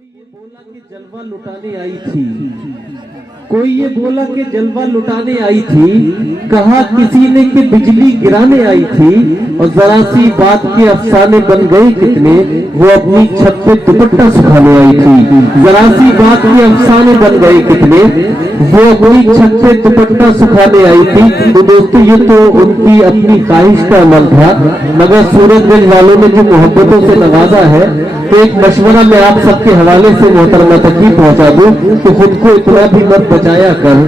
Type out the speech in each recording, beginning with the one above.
ये बोला कि जलवा लुटाने आई थी, कोई ये बोला कि जलवा लुटाने आई थी, कहा किसी ने कि बिजली गिराने आई थी, और जरा सी बात के अफसाने बन गए कितने, वो अपनी छत पे दुपट्टा सुखाने आई थी। जरा सी बात के अफसाने बन गए कितने, वो अपनी छत पे दुपट्टा सुखाने आई थी। तो दोस्तों ये तो उनकी अपनी ख्वाहिश का अमल था, मगर सूरजगंज वालों ने जो मोहब्बतों से नवाजा है, तो एक मशवरा मैं आप सबके हवाले से मोहतरमा तक ही पहुंचा दूं कि खुद को इतना भी मत बचाया कर,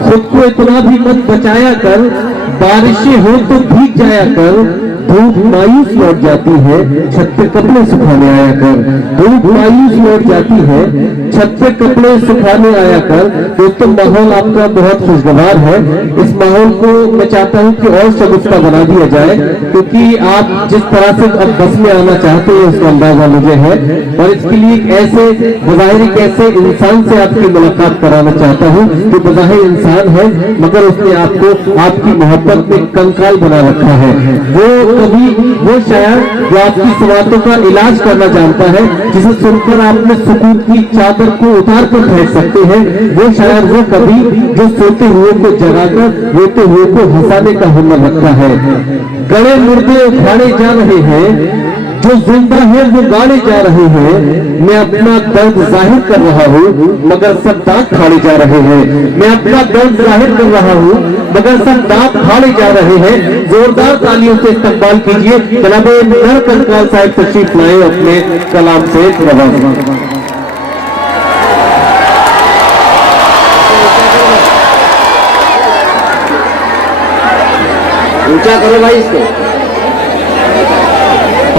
खुद को इतना भी मत बचाया कर, बारिशें हो तो भीग जाया कर, धूप मायूस लौट जाती है, छत पे कपड़े सुखाने आया कर। धूप मायूस लौट जाती है, छत पे कपड़े सुखाने आया कर। दोस्तों माहौल आपका बहुत खुशगवार है, इस माहौल को मैं चाहता हूं कि और शगुफ्ता बना दिया जाए, क्योंकि आप जिस तरह से अब बस में आना चाहते हैं उसका अंदाजा मुझे है, और इसके लिए एक ऐसे बज़ाहिर एक ऐसे इंसान से आपकी मुलाकात कराना चाहता हूं जो बज़ाहिर इंसान है मगर उसने आपको आपकी मोहब्बत में कंकाल बना रखा है। वो शायर जो आपकी सवातों का इलाज करना जानता है, जिसे सुनकर आपने सुकून की चादर को उतार कर फेंक सकते हैं, वो शायर वो कवि जो सोते हुए को जगाकर रोते हुए को हंसाने का हुनर रखता है। गड़े मुर्दे उखाड़े जा रहे हैं, जो जिंदा है वो गाड़े जा रहे हैं, मैं अपना दर्द जाहिर कर रहा हूँ मगर सब दांत फाड़े जा रहे हैं। मैं अपना दर्द जाहिर कर रहा हूँ मगर सब दांत फाड़े जा रहे हैं। जोरदार तालियों से इस्तकबाल कीजिए जनाब नर कंकाल साहब तशरीफ लाए अपने कलाम से। ऊंचा करो भाई इसको।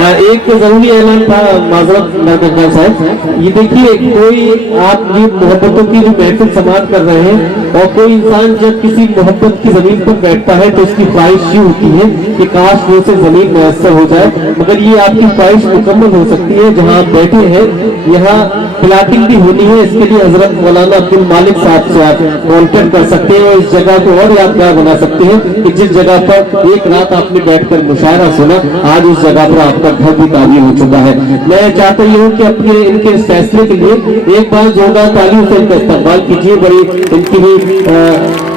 एक तो जरूरी ऐलान था माजरत नरकंकाल साहब, ये देखिए कोई आप ये मोहब्बतों की जो महफिल समाप्त कर रहे हैं, और कोई इंसान जब किसी मोहब्बत की जमीन पर बैठता है तो उसकी ख्वाहिश ये होती है कि काश वो से जमीन मुयस्सर हो जाए, मगर ये आपकी ख्वाहिश मुकम्मल हो सकती है जहाँ आप बैठे हैं। यहाँ प्लाटिंग भी होनी है, इसके लिए हजरत मौलाना अब्दुल मालिक साहब से आप कॉन्टेक्ट कर सकते हैं और इस जगह को और यादगार बना सकते हैं कि जिस जगह पर एक रात आपने बैठकर मुशायरा सुना, आज उस जगह पर आपका घर भी ताबीर हो चुका है। मैं चाहता हूँ कि अपने इनके इस फैसले के लिए एक बार जोरदार तालियों से इनका इस्तेमाल कीजिए। बड़ी इनकी भी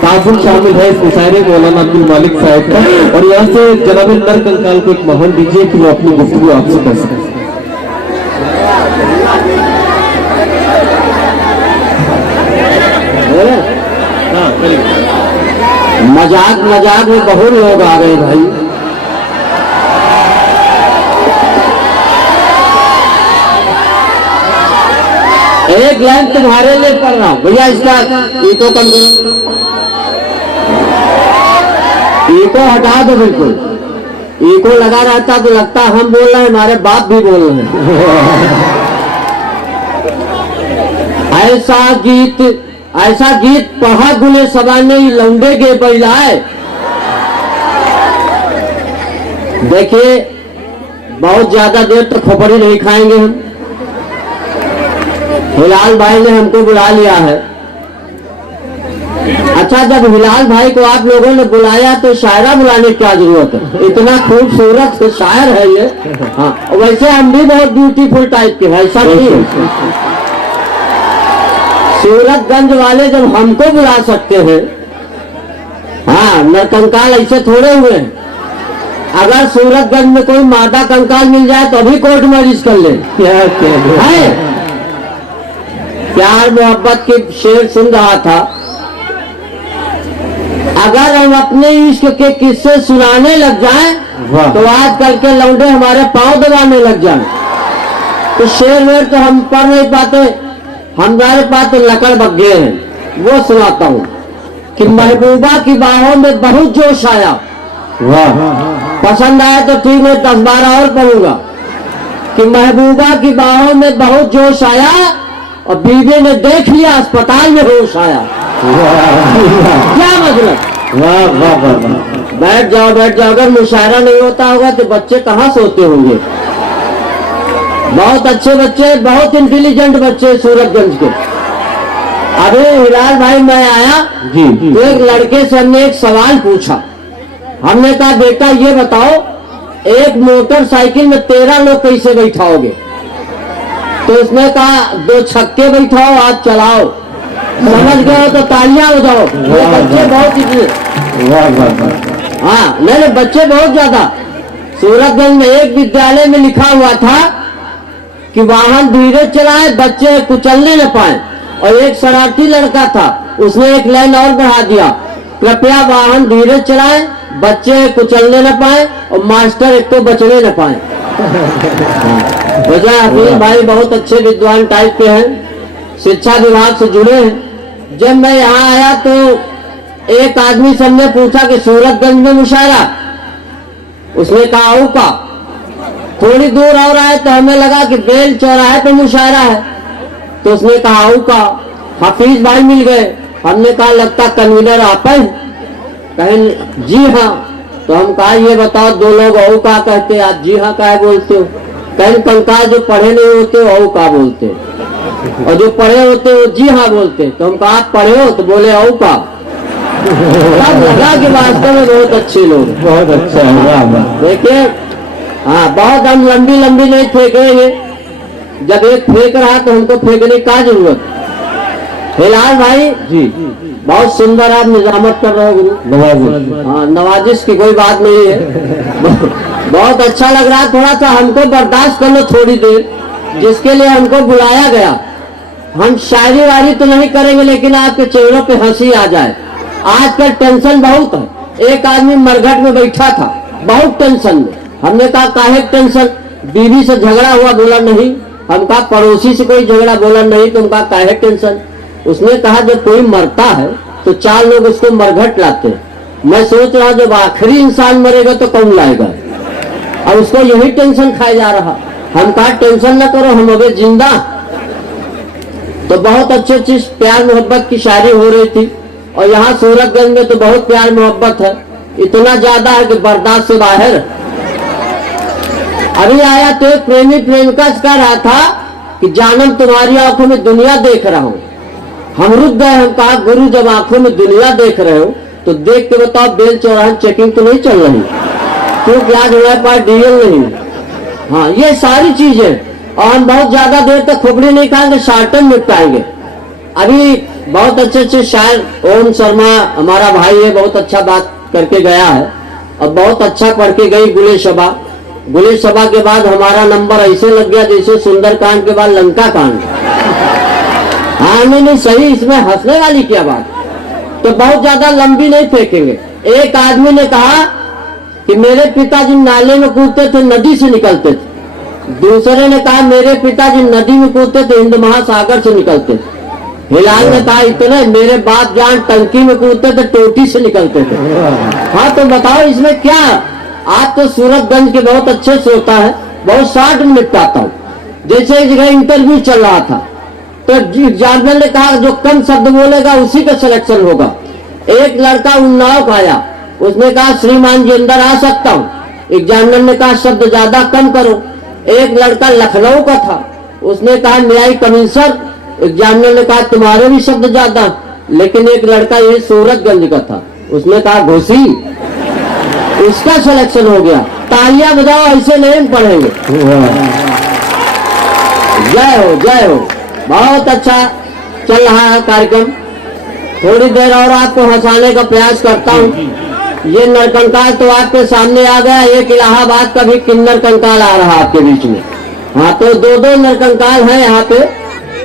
ताजुब शामिल है इस मुशायरे मौलाना अब्दुल मालिक साहब का, और यहाँ से जनाब नर कंकाल को एक माहौल दीजिए कि वो अपनी गुफ्तगू आपसे कर सकें। मजाक में बहुत लोग आ गए भाई। एक लाइन तुम्हारे लिए पढ़ रहा हूं भैया, इसका ईको कम करो, ईको हटा दो बिल्कुल। ईको लगा रहता तो लगता हम बोल रहे हैं, हमारे बाप भी बोल रहे हैं। ऐसा गीत पढ़ा गुने सबाने लौंडे के बजाए। देखिए बहुत ज्यादा देर तक खोपड़ी नहीं खाएंगे हम। हिलाल भाई ने हमको बुला लिया है। अच्छा, जब हिलाल भाई को आप लोगों ने बुलाया तो शायरा बुलाने की क्या जरूरत है, इतना खूबसूरत शायर है ये। हाँ, वैसे हम भी बहुत ब्यूटीफुल टाइप के हैं, ऐसा नहीं है। सूरतगंज वाले जब हमको बुला सकते हैं, हाँ, नरकंकाल ऐसे थोड़े हुए हैं। अगर सूरतगंज में कोई मादा कंकाल मिल जाए तो अभी कोर्ट मैरिज कर ले। क्या है, प्यार मोहब्बत के शेर सुन रहा था। अगर हम अपने इश्क के किस्से सुनाने लग जाएं तो आजकल के लौंडे हमारे पांव दबाने लग जाएं, तो शेर वेर तो हम पढ़ नहीं पाते, हमारे पास तो लकड़ बग्गे हैं। वो सुनाता हूँ कि महबूबा की बाहों में बहुत जोश आया। वाह, पसंद आया तो ठीक है, 10-12 और पढ़ूंगा। कि महबूबा की बाहों में बहुत जोश आया और बीवी ने देख लिया अस्पताल में होश आया। क्या मतलब? वाह वाह वाह। बैठ जाओ बैठ जाओ। अगर मुशायरा नहीं होता होगा तो बच्चे कहाँ सोते होंगे। बहुत अच्छे बच्चे, बहुत इंटेलिजेंट बच्चे सूरतगंज के। अभी हिलाल भाई मैं आया जी, तो एक लड़के से हमने एक सवाल पूछा। हमने कहा बेटा ये बताओ, एक मोटरसाइकिल में 13 लोग कैसे बैठाओगे? तो उसने कहा 2 छक्के बैठाओ, आप चलाओ। समझ गए तो तालियां बजाओ। ये बच्चे बहुत हाँ नहीं बच्चे बहुत ज्यादा। सूरतगंज में एक विद्यालय में लिखा हुआ था कि वाहन धीरे चलाए, बच्चे कुचलने न पाए, और एक शरारती लड़का था, उसने एक लाइन और बढ़ा दिया, कृपया वाहन धीरे चलाएं, बच्चे कुचलने न पाए और मास्टर एक तो बचने न पाए। वजह हफीज भाई बहुत अच्छे विद्वान टाइप के हैं, शिक्षा विभाग से जुड़े हैं। जब मैं यहाँ आया तो एक आदमी से हमने पूछा कि सूरतगंज में मुशायरा, उसने कहा आओ का। थोड़ी दूर और आए तो हमें लगा कि बेल चौराहे पे मुशायरा है, तो उसने कहा आओ का। हफीज भाई मिल गए, हमने कहा लगता कन्वीनर आप हैं? कहें जी हाँ। तो हम कहा ये बताओ 2 लोग औ का कहते हैं, आप जी हाँ का बोलते हो? कहें कंकाल जो पढ़े नहीं होते औ का बोलते, और जो पढ़े होते वो जी हाँ बोलते। तो हम कहा आप पढ़े हो? तो बोले औ का। तब लगा कि वास्तव में बहुत अच्छे लोग, बहुत अच्छा है। देखिए हाँ बहुत हम लंबी लंबी नहीं फेंकेंगे, जब एक फेंक रहा तो हमको फेंकने का जरूरत। हिलाल भाई जी बहुत सुंदर आप निजामत कर रहे हो गुरु। हाँ नवाजिश की कोई बात नहीं है। बहुत अच्छा लग रहा है, थोड़ा सा हमको बर्दाश्त कर लो थोड़ी देर, जिसके लिए हमको बुलाया गया। हम शायरी वारी तो नहीं करेंगे, लेकिन आपके चेहरों पे हंसी आ जाए। आजकल टेंशन बहुत है। एक आदमी मरघट में बैठा था बहुत टेंशन में। हमने कहा काहे टेंशन? बीवी से झगड़ा हुआ, बोला नहीं। हम कहा पड़ोसी से कोई झगड़ा, बोला नहीं। तुम कहा काहे टेंशन? उसने कहा जब कोई मरता है तो 4 लोग उसको मरघट लाते हैं। मैं सोच रहा जब आखिरी इंसान मरेगा तो कौन लाएगा? और उसको यही टेंशन खाया जा रहा। हम कहा टेंशन न करो, हम अभी जिंदा। तो बहुत अच्छी चीज प्यार मोहब्बत की शायरी हो रही थी, और यहाँ सूरतगंज में तो बहुत प्यार मोहब्बत है, इतना ज्यादा है कि बर्दाश्त से बाहर। अभी आया तो एक प्रेमी प्रेमिका से कह रहा था कि जानम तुम्हारी आंखों में दुनिया देख रहा हूँ। हम रुक गए। हम कहा गुरु जब आंखों में दुनिया देख रहे हो तो देख के बताओ बेल चौराहे चेकिंग तो नहीं चल रही? क्योंकि आज हमारे पास डीएल नहीं। हाँ ये सारी चीजें, और हम बहुत ज्यादा देर तक खोपड़ी नहीं खाएंगे, शार्टन निपटाएंगे। अभी बहुत अच्छे अच्छे शायर ओम शर्मा हमारा भाई है, बहुत अच्छा बात करके गया है, और बहुत अच्छा पढ़ के गई गुले शबा। गुले शबा के बाद हमारा नंबर ऐसे लग गया जैसे सुंदरकांड के बाद लंका कांड। हाँ नहीं सही, इसमें हंसने वाली क्या बात। तो बहुत ज्यादा लंबी नहीं फेंकेंगे। एक आदमी ने कहा कि मेरे पिताजी नाले में कूदते थे, नदी से निकलते थे। दूसरे ने कहा मेरे पिताजी नदी में कूदते थे, हिंद महासागर से निकलते थे। हिलाल ने कहा इतने, मेरे बाप जान टंकी में कूदते थे, टोटी से निकलते थे। हाँ तो बताओ इसमें क्या? आप तो सूरतगंज के बहुत अच्छे से होता है, बहुत शॉर्ट में निपटाता हूँ। जैसे एक जगह इंटरव्यू चल रहा था, तो एग्जामिनर ने कहा जो कम शब्द बोलेगा उसी का सिलेक्शन होगा। एक लड़का उन्नाव का आया, उसने कहा श्रीमान जी अंदर आ सकता हूँ। एग्जामिनर ने कहा शब्द ज्यादा कम करो। एक लड़का लखनऊ का था, उसने कहा मे आई कम इन सर। एग्जामिनर ने कहा तुम्हारे भी शब्द ज्यादा। लेकिन एक लड़का ये सूरतगंज का था, उसने कहा घुसी, उसका सिलेक्शन हो गया। तालियां बजाओ, ऐसे नहीं पढ़ेंगे। जय हो जय हो। बहुत अच्छा चल रहा है कार्यक्रम। थोड़ी देर और आपको हंसाने का प्रयास करता हूँ। ये नरकंकाल तो आपके सामने आ गया, एक इलाहाबाद का भी किन्नर कंकाल आ रहा है आपके बीच में। हाँ तो 2 नरकंकाल हैं यहाँ पे।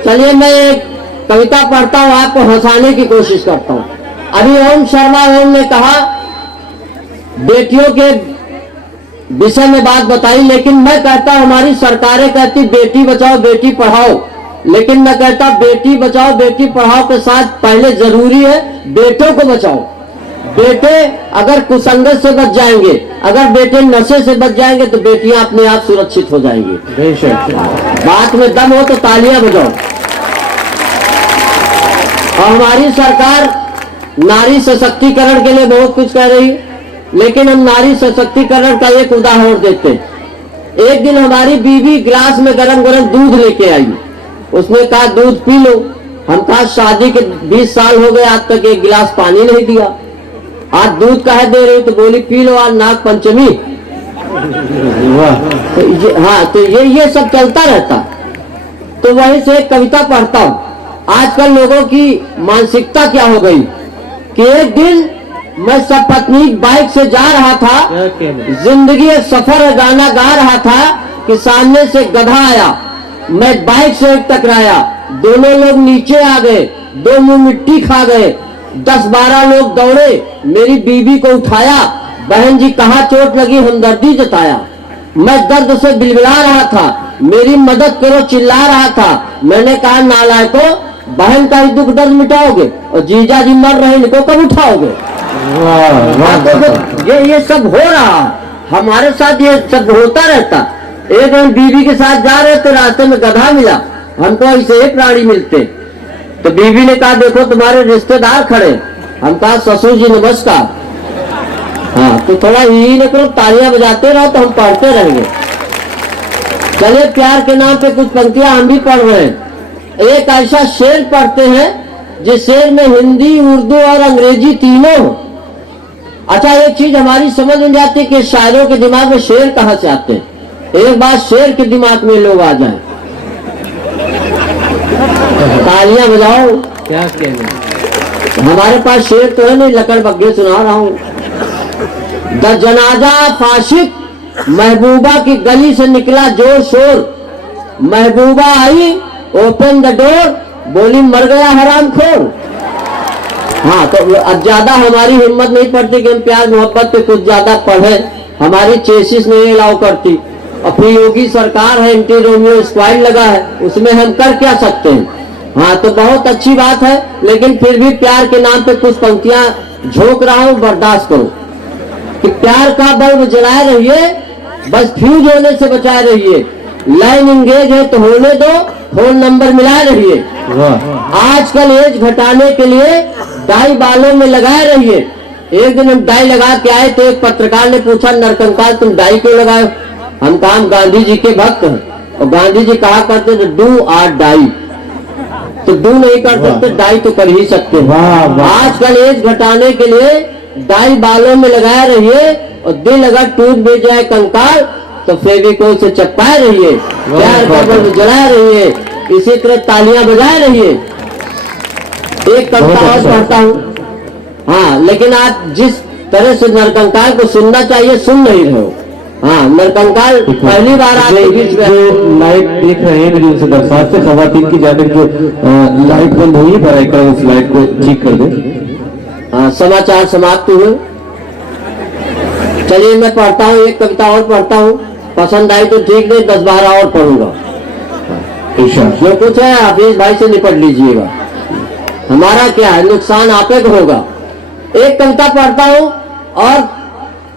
चलिए मैं एक कविता पढ़ता हूँ, आपको हंसाने की कोशिश करता हूँ। अभी ओम शर्मा ओम ने कहा बेटियों के विषय में बात बताई, लेकिन मैं कहता हमारी सरकारें कहती बेटी बचाओ बेटी पढ़ाओ, लेकिन मैं कहता बेटी बचाओ बेटी पढ़ाओ के साथ पहले जरूरी है बेटों को बचाओ। बेटे अगर कुसंगत से बच जाएंगे, अगर बेटे नशे से बच जाएंगे तो बेटियां अपने आप सुरक्षित हो जाएंगी। बात में दम हो तो तालियां बजाओ। और हमारी सरकार नारी सशक्तिकरण के लिए बहुत कुछ कह रही है, लेकिन हम नारी सशक्तिकरण का एक उदाहरण देते हैं। एक दिन हमारी बीवी गिलास में गरम गरम दूध लेके आई, उसने कहा दूध पी लो। हम कहा शादी के 20 साल हो गए आज तक एक गिलास पानी नहीं दिया, आज दूध काहे दे रही? तो बोली पी लो आज नाग पंचमी। तो हाँ तो ये सब चलता रहता। तो वहीं से एक कविता पढ़ता हूँ। आजकल लोगों की मानसिकता क्या हो गई कि एक दिन मैं सपत्नी बाइक से जा रहा था, जिंदगी एक सफर है गाना गा रहा था कि सामने से गधा आया, मैं बाइक से टकराया, दोनों लोग नीचे आ गए, दो मुंह मिट्टी खा गए, 10-12 लोग दौड़े, मेरी बीवी को उठाया, बहन जी कहाँ चोट लगी, हमदर्दी जताया। मैं दर्द से बिलबिला रहा था, मेरी मदद करो चिल्ला रहा था। मैंने कहा नालायको, बहन का ही दुख दर्द मिटाओगे और जीजा जी मर रहे इनको कब उठाओगे। तो ये सब हो रहा, हमारे साथ ये सब होता रहता। एक हम बीवी के साथ जा रहे थे, रास्ते में गधा मिला, हमको ऐसे ही प्राणी मिलते। तो बीवी ने कहा देखो तुम्हारे रिश्तेदार खड़े। हम कहा ससुर जी नमस्कार। हाँ तो थोड़ा यही न करो, तालियां बजाते रहो तो हम पढ़ते रहेंगे। चलिए प्यार के नाम पे कुछ पंक्तियां हम भी पढ़ रहे हैं। एक ऐसा शेर पढ़ते हैं जिस शेर में हिंदी, उर्दू और अंग्रेजी तीनों हो। अच्छा एक चीज हमारी समझ में जाती है कि शायरों के दिमाग में शेर कहाँ से आते हैं। एक बार शेर के दिमाग में लोग आ जाए, तालियां बजाओ। क्या कहना, हमारे पास शेर तो है नहीं, लकड़ बग्गे सुना रहा हूँ। द जनाजा फाशिक, महबूबा की गली से निकला जोर शोर, महबूबा आई ओपन द डोर, बोली मर गया हरामखोर। हाँ तो अब ज्यादा हमारी हिम्मत नहीं पड़ती कि हम प्यार मोहब्बत पे कुछ ज्यादा पढ़े, हमारी चेसिस नहीं अलाउ करती। अपनी योगी सरकार है, एंटी रोमियो स्क्वाड लगा है, उसमें हम कर क्या सकते हैं। हाँ तो बहुत अच्छी बात है, लेकिन फिर भी प्यार के नाम पे कुछ पंक्तियां झोंक रहा हूं, बर्दाश्त करो। कि प्यार का बल्ब जलाए रहिए, बस फ्यूज होने से बचाए रहिए, लाइन इंगेज है तो होने दो, फोन नंबर मिलाए रहिए। आजकल एज घटाने के लिए डाई बालों में लगाए रहिए। एक दिन हम डाई लगा के आए तो एक पत्रकार ने पूछा नरकंकाल तुम डाई क्यों लगाए। हम कहा हम गांधी जी के भक्त हैं और गांधी जी कहा करते थे डू आर डाई, तो डू नहीं कर सकते डाई तो कर ही सकते। आजकल एज घटाने के लिए डाई बालों में लगाए रहिए और दिल अगर टूट भी जाए कंकाल तो फेविकोल से चपकाए रहिए, प्यार का बल्ब जलाए रहिए, इसी तरह तालियां बजाए रहिए। एक कविता और पढ़ता हूँ। हाँ लेकिन आप जिस तरह से नरकंकाल को सुनना चाहिए सुन नहीं रहे हो। हाँ नरकंकाल पहली बार आपके बीच में लाइट देख रहे हैं, मेरी उनसे दरखास्त है खवातीन की जाने जो लाइट बंद हुई है, उस लाइट को ठीक कर दे। समाचार समाप्त हुए। चलिए मैं पढ़ता हूँ, एक कविता और पढ़ता हूँ, पसंद आई तो ठीक, नहीं 10-12 और पढ़ूंगा। जो कुछ है हाफिज भाई से निपट लीजिएगा, हमारा क्या है, नुकसान आपे को होगा। एक कविता पढ़ता हूँ और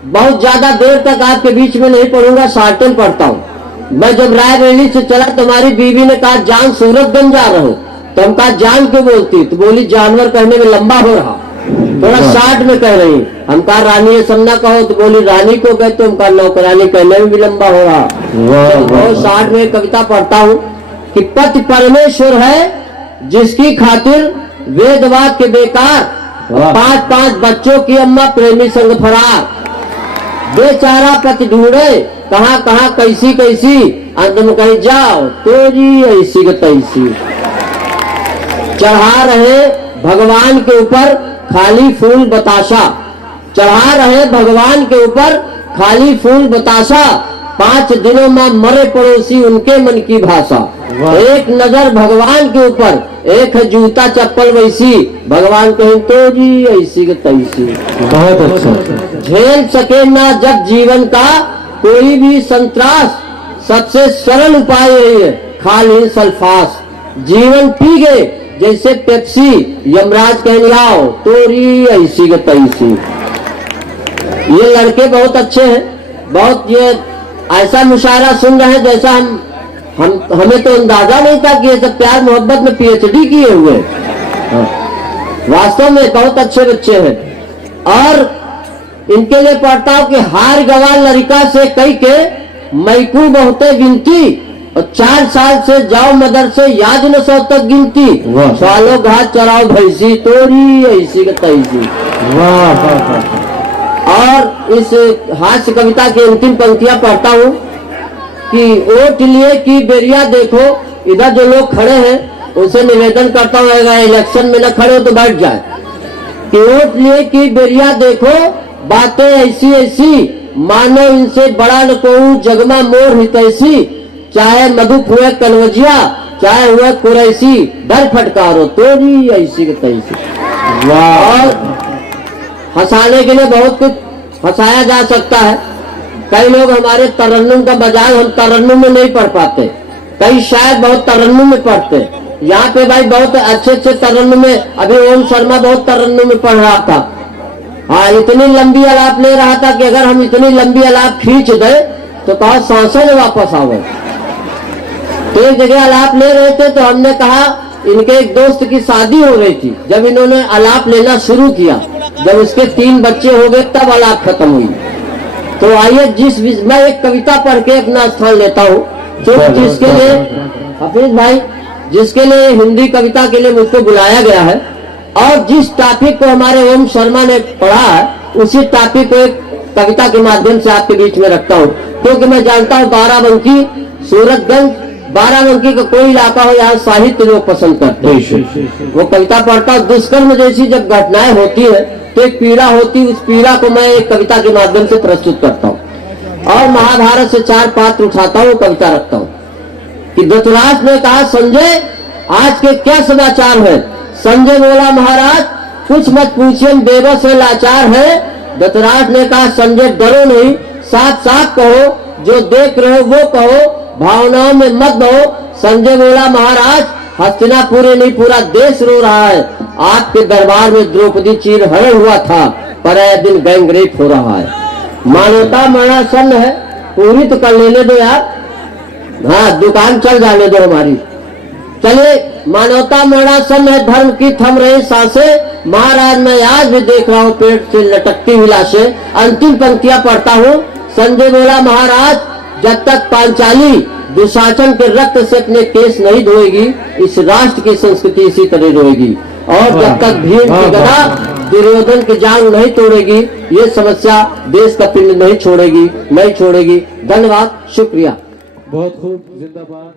बहुत ज्यादा देर तक आपके बीच में नहीं पढ़ूंगा, शार्टन पढ़ता हूँ। मैं जब रायबरेली से चला तो हमारी बीवी ने कहा जान सूरतगंज जा रहा हूँ, तो हम कहा जान क्यों बोलती, तो बोली जानवर कहने में लंबा हो रहा, थोड़ा शार्ट में कह रही। हम कहा रानी समना कहो, तो बोली रानी को कहते, हम कहा नौकरानी कहने में भी लंबा हो रहा। बहुत शार्ट में कविता पढ़ता हूँ कि पति परमेश्वर है जिसकी खातिर वेदवाद के बेकार, 5-5 बच्चों की अम्मा प्रेमी संग फरार, बेचारा पति ढूंढे कहाँ कहाँ कैसी कैसी, अंत में कहीं जाओ तो जी ऐसी का तैसी। चढ़ा रहे भगवान के ऊपर खाली फूल बताशा, चढ़ा रहे भगवान के ऊपर खाली फूल बताशा, 5 दिनों में मरे पड़ोसी उनके मन की भाषा। एक नजर भगवान के ऊपर, एक है जूता चप्पल वैसी, भगवान कहें तो जी ऐसी के तैसी। बहुत अच्छा। झेल सके ना जब जीवन का कोई भी संत्रास, सबसे सरल उपाय यही है खा ली सल्फास। जीवन पी गए जैसे पेप्सी, यमराज कहने आओ तोरी ऐसी के तैसी। ये लड़के बहुत अच्छे हैं, बहुत ये ऐसा मुशायरा सुन रहे हैं जैसा हमें तो अंदाजा नहीं था कि ये सब प्यार मोहब्बत में पीएचडी किए हुए। वास्तव में बहुत अच्छे बच्चे हैं। और इनके लिए पढ़ता हूं कि हार गवा लड़का से कई के मैकू बहुते गिनती, और 4 साल से जाओ मदरसे याद न 100 तक गिनती, सालों घाट चराओ भैंसी तोरी ऐसी का तैसी। और इस हास्य कविता की अंतिम पंक्तियां पढ़ता हूं कि वोट लिए कि बेरिया देखो, इधर जो लोग खड़े हैं उनसे निवेदन करता हूँ अगर इलेक्शन में न खड़े हो तो बैठ जाए, कि वोट लिए कि बेरिया देखो, बातें ऐसी ऐसी मानो इनसे बड़ा न कोई जगमा मोर हितैसी, चाहे मधुप हुए कन्वजिया चाहे हुए कुरैसी, डर फटकारो तोड़ी ऐसी के तैसी। और हंसाने के लिए बहुत कुछ हंसाया जा सकता है। कई लोग हमारे तरन्नुम का मजाक हम तरन्नुम में नहीं पढ़ पाते, कई शायद बहुत तरन्नुम में पढ़ते। यहाँ पे भाई बहुत अच्छे अच्छे तरन्नुम में, अभी ओम शर्मा बहुत तरन्नुम में पढ़ रहा था। हाँ, इतनी लंबी अलाप ले रहा था कि अगर हम इतनी लंबी अलाप खींच दे तो कहा सांसों में वापस आवे। तो एक जगह अलाप ले रहे थे तो हमने कहा, इनके एक दोस्त की शादी हो रही थी, जब इन्होंने अलाप लेना शुरू किया, जब उसके 3 बच्चे हो गए तब अलाप खत्म हुई। तो आइए मैं एक कविता पढ़ के अपना स्थान लेता हूँ, क्योंकि जिसके लिए हफीज भाई, जिसके लिए हिंदी कविता के लिए मुझको बुलाया गया है, और जिस टॉपिक को हमारे ओम शर्मा ने पढ़ा है, उसी टॉपिक को एक कविता के माध्यम से आपके बीच में रखता हूँ। क्योंकि मैं जानता हूँ बाराबंकी, सूरतगंज, बाराबंकी का कोई इलाका हो, यहाँ साहित्य लोग पसंद करते हैं। वो कविता पढ़ता हूँ। दुष्कर्म जैसी जब घटनाएं होती है तो एक पीड़ा होती, उस पीड़ा को मैं एक कविता के माध्यम से प्रस्तुत करता हूँ। और महाभारत से 4 पात्र उठाता हूँ, कविता रखता हूँ कि धृतराष्ट्र ने कहा, संजय आज के क्या समाचार है? संजय बोला, महाराज कुछ मत पूछिए, बेबस है, लाचार है। धृतराष्ट्र ने कहा, संजय डरो नहीं, साफ साफ कहो, जो देख रहे हो वो कहो, भावनाओं में मत बहो। संजय बोला, महाराज हस्तिनापुर नहीं पूरा देश रो रहा है, आपके दरबार में द्रौपदी चीरहरण हुआ था, पर आए दिन गैंगरेप हो रहा है। मानवता मरणासन्न है, पूरी तो कर लेने दो यार, हाँ दुकान चल जाने दो हमारी। चलिए, मानवता मरणासन्न है, धर्म की थम रही सांसें, महाराज मैं आज भी देख रहा हूँ पेट से लटकती हुई लाशें। अंतिम पंक्तियां पढ़ता हूँ। संजय बोला, महाराज जब तक पांचाली दुशासन के रक्त से अपने केस नहीं धोएगी, इस राष्ट्र की संस्कृति इसी तरह रोएगी। और जब तक भीम की गदा दुर्योधन की जान नहीं तोड़ेगी, ये समस्या देश का पिंड नहीं छोड़ेगी, नहीं छोड़ेगी। धन्यवाद, शुक्रिया। बहुत खूब, जिंदाबाद।